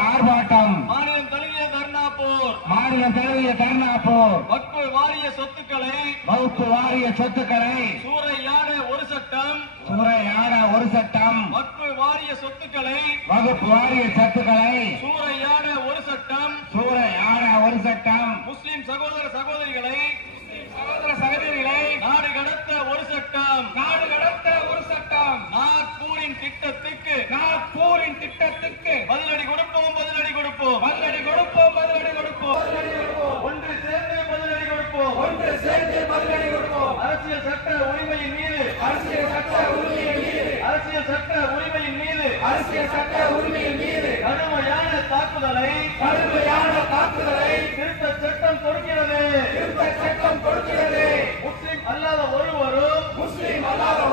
ஆர்ப்பாட்டம் மாநிலம் தழுவிய தர்ணாப்பூர் வக்ஃபு வாரிய சொத்துக்களை சூறையாட ஒரு சட்டம் வக்ஃபு வாரிய சொத்துக்களை சூறையாட ஒரு சட்டம் முஸ்லிம் சகோதர சகோதரிகளை நாடு கடத்த ஒரு சட்டம் நாக்பூரின் திட்டத்துக்கு பதிலடி கொடுப்போம் ஒன்று சேர்ந்து பதிலடி கொடுப்போம் அரசியல் சட்ட உரிமையின் மீது கடுமையான தாக்குதலை திருத்த சட்டம் கொடுக்கிறது முஸ்லிம் அல்லாத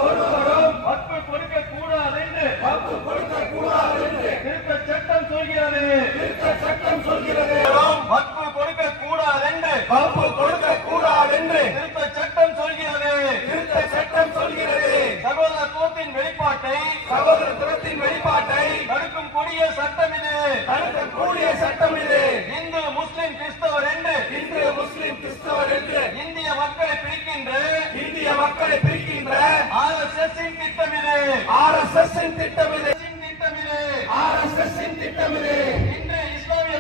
ஒருவரும் வக்ஃபு கொடுக்க கூடாது என்று திருத்த சட்டம் சொல்கிறது வக்ஃபு கொடுக்க கூடாது என்று திருத்த சட்டம் சொல்கிறது சகோதரத்துவத்தின் வெளிப்பாட்டை தடுக்கும் கூடிய சட்டம் இது இந்து முஸ்லிம் கிறிஸ்தவர் என்று இந்திய மக்களை பிரிக்கின்ற RSS திட்டம் இது இன்று இஸ்லாமிய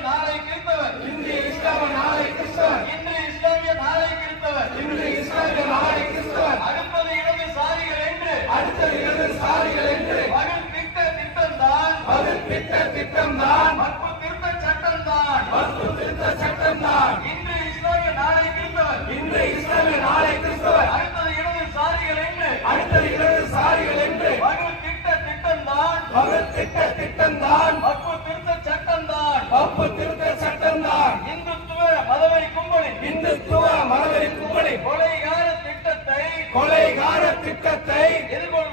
நாளை கிறிஸ்தவர் அடுத்தது இடதுசாரிகள் என்று மகள் திட்டம் தான் வக்ஃபு திருத்த சட்டம் தான் இன்று இஸ்லாமிய நாளை கிறிஸ்தவர் அடுத்தது இடதுசாரிகள் என்று மகள் திட்டம் தான் வக்ஃபு திருத்த சட்டம் தான் இந்துத்துவ மதவெறி கும்பலின் கொலைகார திட்டத்தை எதிர்கொள்ள